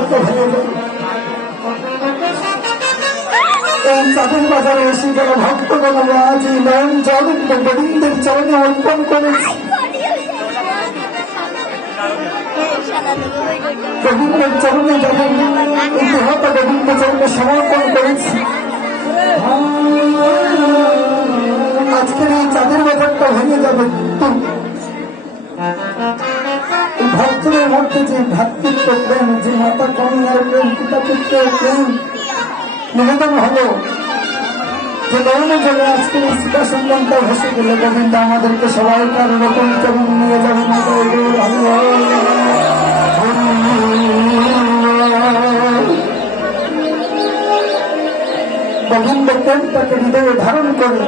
বাজারটা ভেঙে গেল এই চাঁদের বাজারে এসে গেল ভক্তগণ আজ এই নয়ন জল গোবিন্দের চরণে অর্পণ করেছি গোবিন্দের সমর্পণ করেছি। সীতা গোবিন্দ আমাদেরকে সবাই তার চরণ নিয়ে যাবেন। গোবিন্দ প্রেমটাকে হৃদয়ে ধারণ করে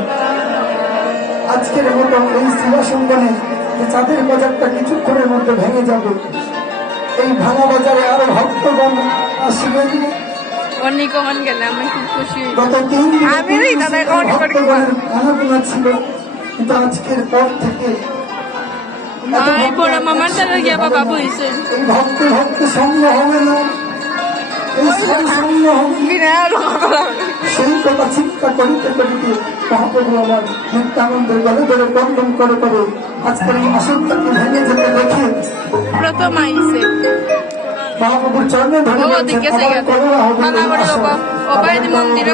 আজকের মতো এই শিলাসঙ্গনে যে চাঁদের বাজারটা কিছুক্ষণের মধ্যে ভেঙে যাবে এই ভাঙা বাজারে আরও ভক্তগণ আসবেন। অনেক কখন গেলে আমি খুব খুশি গত তিন ভক্তগণের আনাগোনা ছিল কিন্তু আজকের পর থেকে মাই ভক্ত বড় মামার দ্বারা গিয়ে বাবু হয়েছে। ভক্ত ভক্ত সঙ্গ হবে না। এই সঙ্গ সঙ্গ হবে। বিরাট সেই কথা চিন্তা করিতে করিতে মহাপ্রভু আমার নিত্যানন্দের গলে ধরে বন্ধন করে করে আজকের এই আসনটাকে ভেঙে যেতে দেখে প্রথম আইসে। মহাপ্রভুর চরণে ধরে করোনা হবে মানা মন্দিরে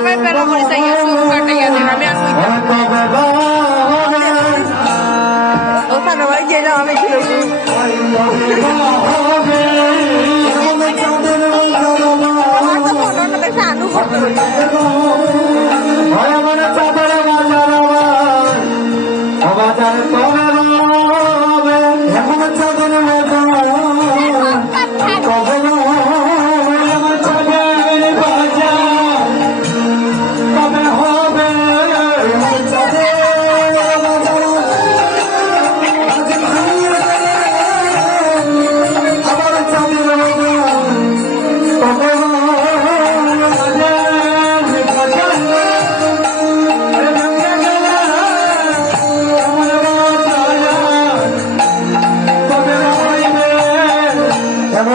আনু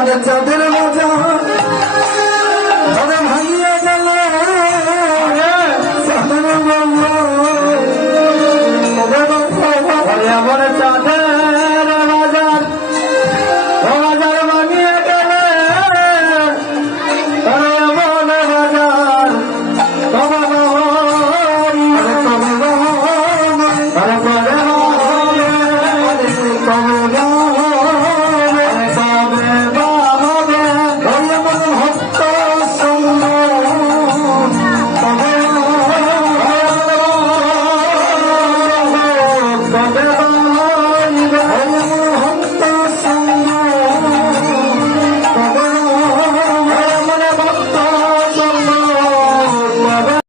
এমন চাঁদের মজা ধরে ভাঙিয়ে গেল। চাঁদের মজা আমার চাঁদের